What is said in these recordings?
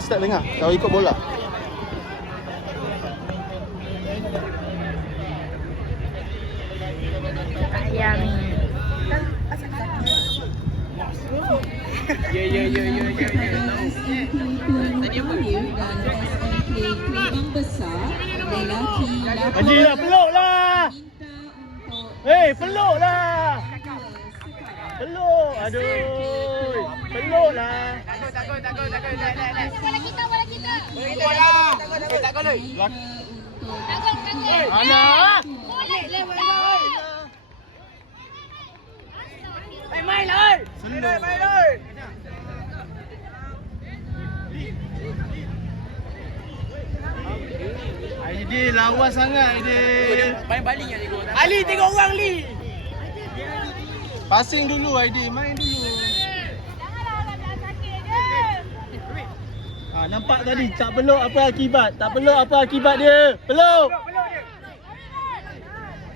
Start tengah. Kau ikut bola. Ayam ni. Ya. Tadi apa? Kelabang besar lelaki Haji lah, peluk lah. Peluk lah. Peluk. Aduh. Peluk lah. Takut. Bola kita. Takut lu. Anak. Main lah. Main lah. Aidil lawas sangat Aidil. Main baling yang tengok. Ali tengok orang Ali. Passing dulu Aidil, main dulu. Nampak tadi tak peluk apa akibat? Tak peluk apa akibat dia? Peluk.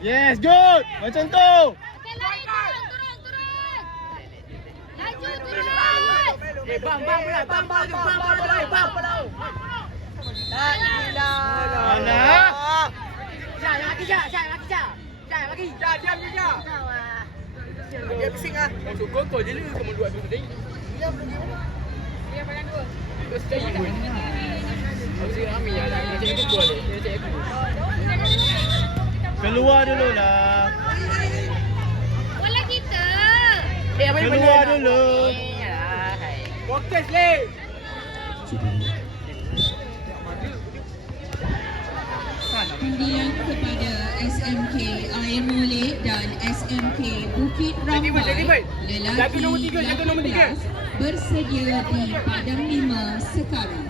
Yes, good. Macam tu. Turun. Laju turun. Bang pula. Tak gila. Alah. Syah, lagi. Diam je. Dia bising ah. Syukur kau je lu kamu dua dulu tadi. Dia pakai dua. Terus cari kat. Aku si Rami ya, nak cari aku gol dia. Dia cari aku. Keluar dulu lah. Bola kita. Keluar dulu. Fokus le. undian kepada SMK Air Molek dan SMK Bukit Rambai lelaki 18 bersedia di Padang 5 sekarang.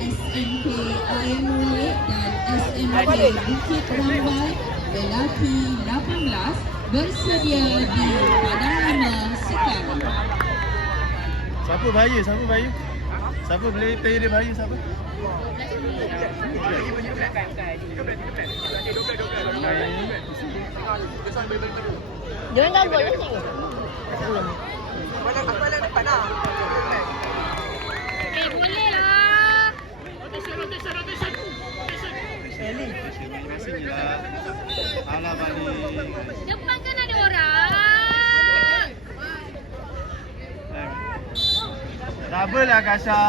SMK Air Molek dan SMK Bukit Rambai lelaki 18 bersedia di Padang 5 sekarang. Siapa bahaya? Siapa boleh player dia bahaya siapa? Jangan gabut je sini. Apa yang dapat dah? Boleh lah. Sini lah. Alah balik. Depan kan ada orang. Double lah Kasha.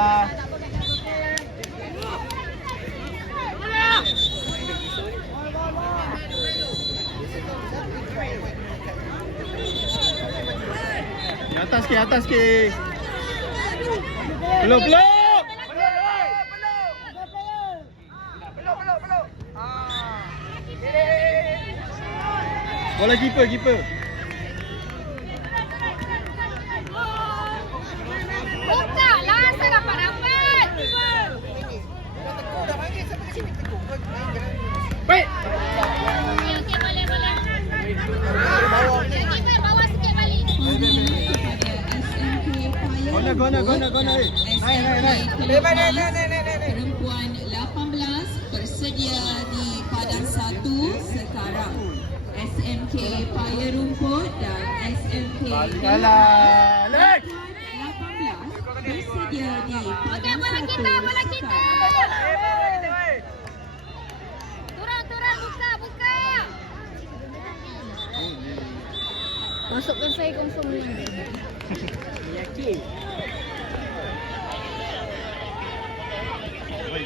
Atas sikit. Peluk. Peluk. Bola keeper. Buka lah, saya rapat-rapat. Baik. Okey, boleh. Keeper bawah sikit balik. Gona. Naik. Perempuan 18 bersedia di Padang 1 sekarang. SMK Paya Rumput dan SMK Alah. Next. 18 bersedia di Padang Bola 1 kita. sekarang. Turun, buka. Masukkan saya konsum ni. Yakin.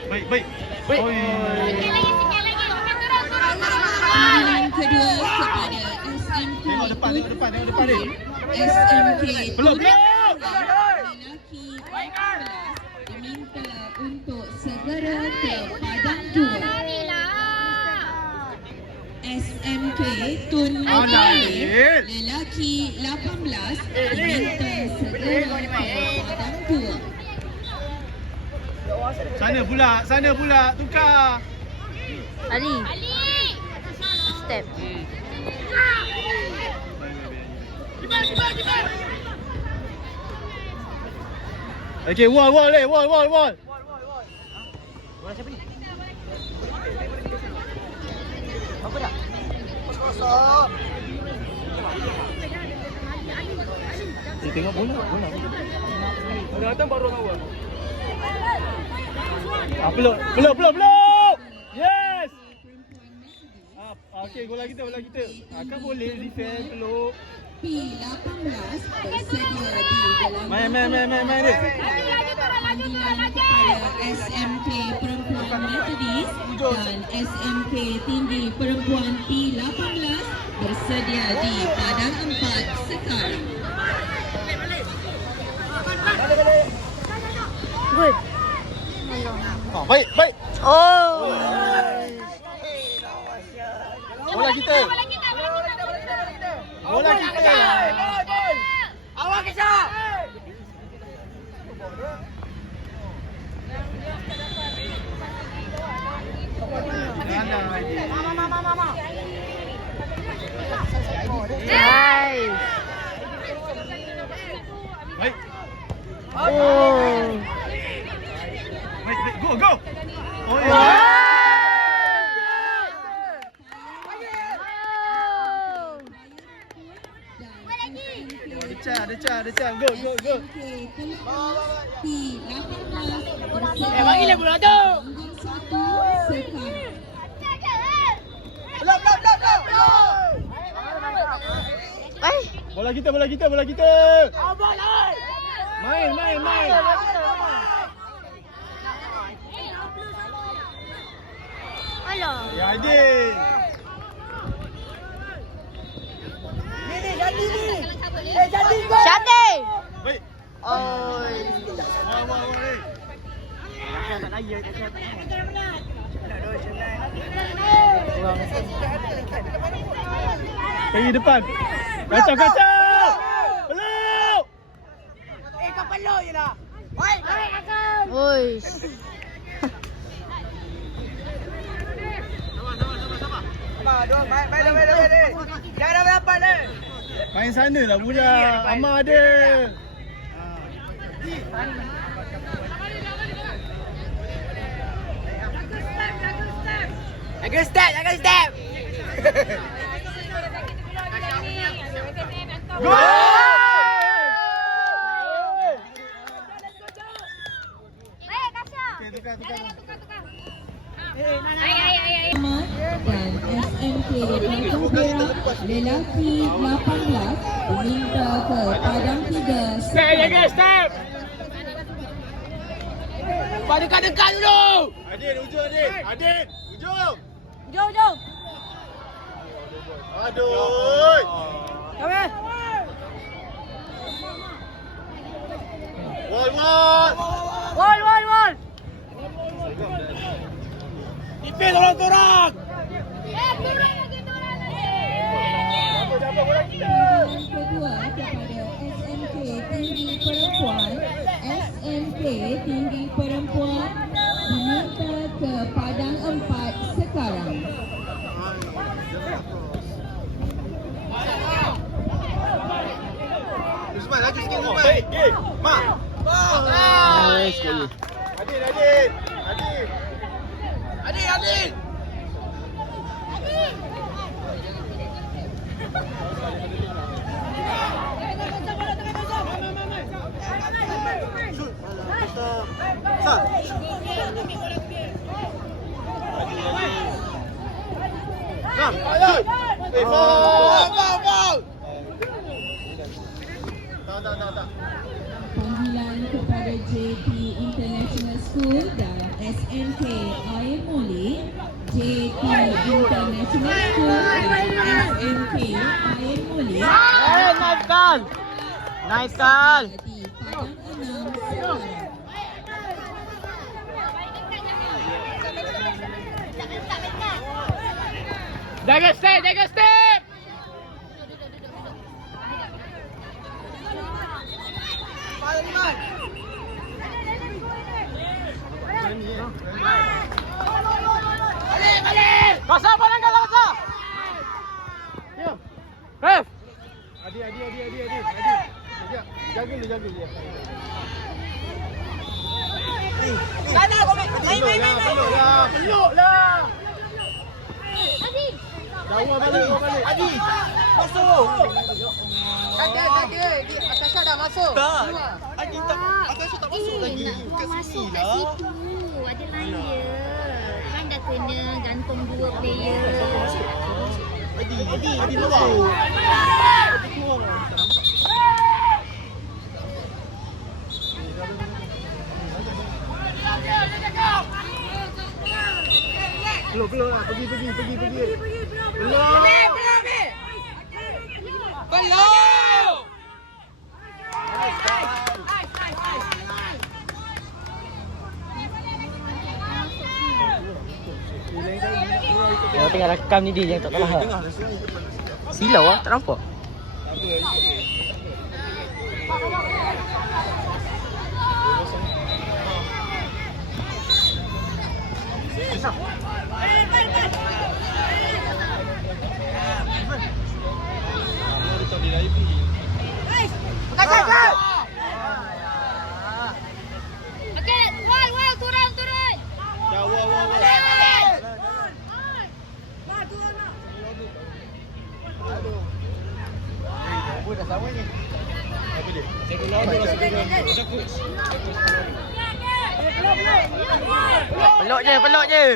Baik. Oi. Sikit lagi. Turun. Undian kedua kepada SMK Tengok depan dia. SMK Peluk. lelaki 18 diminta untuk segera ke Padang 2. Larilah. SMK Tun Aidil. lelaki 18 diminta segera ke Padang 2. Sana pula. Tukar. Ali. Step. Okay, wall. Bola siapa ni? Apa dah? Kosong. Tengok bola. Datang baru awal. Peluk. Yes. Okey, bola kita. Kan boleh defend peluk. P18 bersedia di dalam Main dia. panggilan kepada SMK Perempuan Metodis dan SMK Tinggi Perempuan P18 bersedia di padang 4 sekarang. Good. Baik. Oh. Bola kita. Awak kisah. Mama. Nice. Baik. Oh. Baik. Go. Oh ya. Wow. Ada can. Go. Bagilah bola tu. Belum. Bola kita. Abang lai. Main. Alah. Ya, Adin. Jadi ni. Jadi gol. Syati. Baik. Oh. Wah. Pergi depan. Kacau. Peluk. Kau peluk je lah. Oi. Oi. Baik. Jangan berapa ni. Main sana lah budak. Amar ada. Jaga step. Baik, Kasha. Okey, tukar. Ahmad dan SMK Batu Perak lelaki 18 diminta ke padang 3 sekarang. Step. Dekat dulu. Adin, ujung. Jom. Aduh. Kau Wall. Ipin orang. Turun lagi. Panggilan kedua kepada SMK Tinggi Perempuan. SMK Tinggi Perempuan diminta ke padang 4 sekarang. Usman, lagi sikit Usman. Baik, gig. Mak. Nice sekali. Adin. Panggilan kepada JP International School dan SMK Air Moli. JP International School dan SMK Air Moli Nice call. di padang 6 sekarang. Jaga step. Balik. Kasa padang kau kasa. Ref. Adi. Jaga dia. Sana kau main. Peluk lah. Adi. Dawa balik. Adi. Masuk. Tak ada. Atasha dah masuk. Adi tak. Atasha tak masuk lagi. Kat sini lah. ada lain je. Kan dah kena gantung 2 player. Adi masuk. Belum lah. Pergi. Belum. Yang tengah rakam ni dia yang tak kalah. Silau ah, tak nampak. Okey, wal, turun. Ya, wah. Apa dah sama ni? Apa dia? Peluk je. Belum.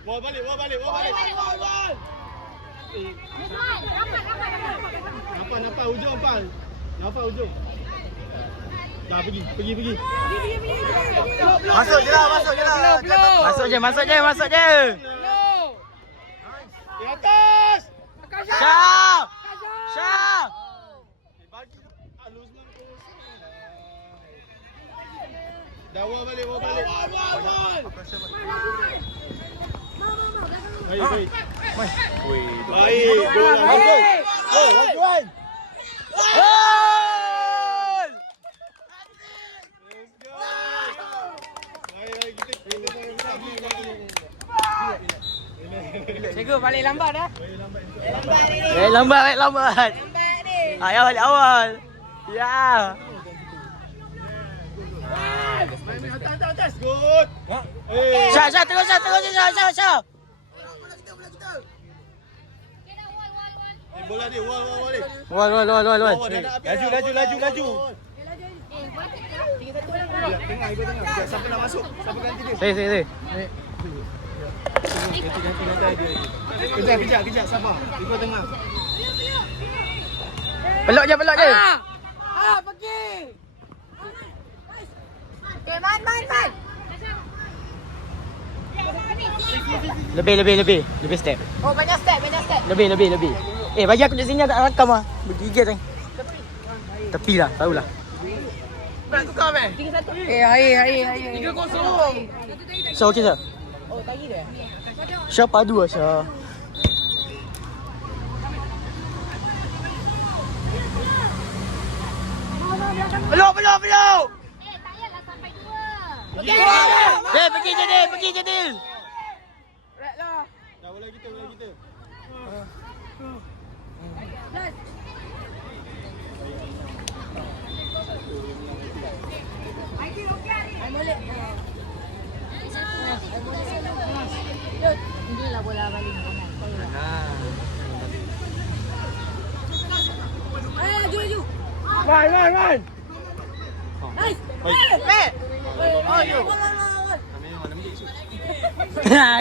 Bawa balik. Nampak hujung Pal. Nampak hujung. Dah pergi. Masuk je lah. Masuk je. Di atas. Syah. Bagi Luzman ke. Dah bawa balik. Baik. Baik. Gol. Wan. Cikgu balik lambat dah. Lambat. Ayah balik awal. Ya. Main atas. Good. Syah, terus Syah. Bola dia, wal dia. Wal. Laju. Tengah. Siapa nak masuk? Siapa ganti dia? Saya. Kejap. Sabar. Ikut tengah. Peluk je. Pergi. Okey, man. Lebih step. Oh, banyak step. Lebih. Bagi aku kat sini tak rakam ah. Bergigit tang. Tepi lah, tahulah. Nak tukar meh? 3-1. Air. 3-0. Syah okey Syah? Oh, tadi dia. Syah padu lah Syah. Peluk. Tak payahlah sampai 2. Okey. Pergi je Dil. Dah bola kita. Inilah bola balik. Ju. Wan. Nice.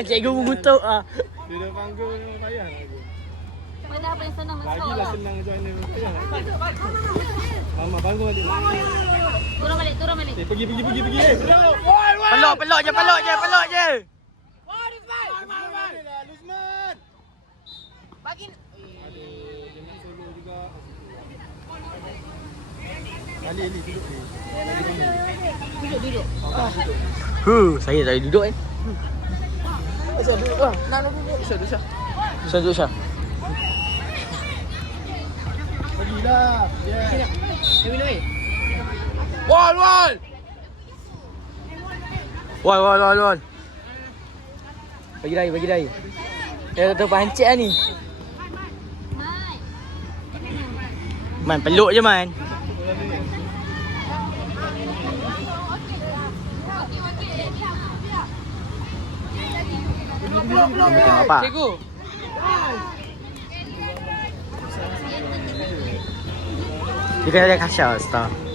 Cikgu mengutuk ah. Dia dah panggil payah lagi. Mana apa yang senang Lagilah senang macam mana payah. Mama bangun balik. Turun balik. Pergi. Peluk je. Luzman. Bagi. Aduh, jangan solo juga. Ali duduk ni. Duduk. Saya tak boleh duduk kan. Asal duduk lah. Nak duduk. Syah. Syah duduk Syah. Pergilah. Ya. Wal. Bagi lagi. Dia tu pancit lah ni. Man, peluk je Man. Apa? Cikgu. Dia kena ada kasih Star.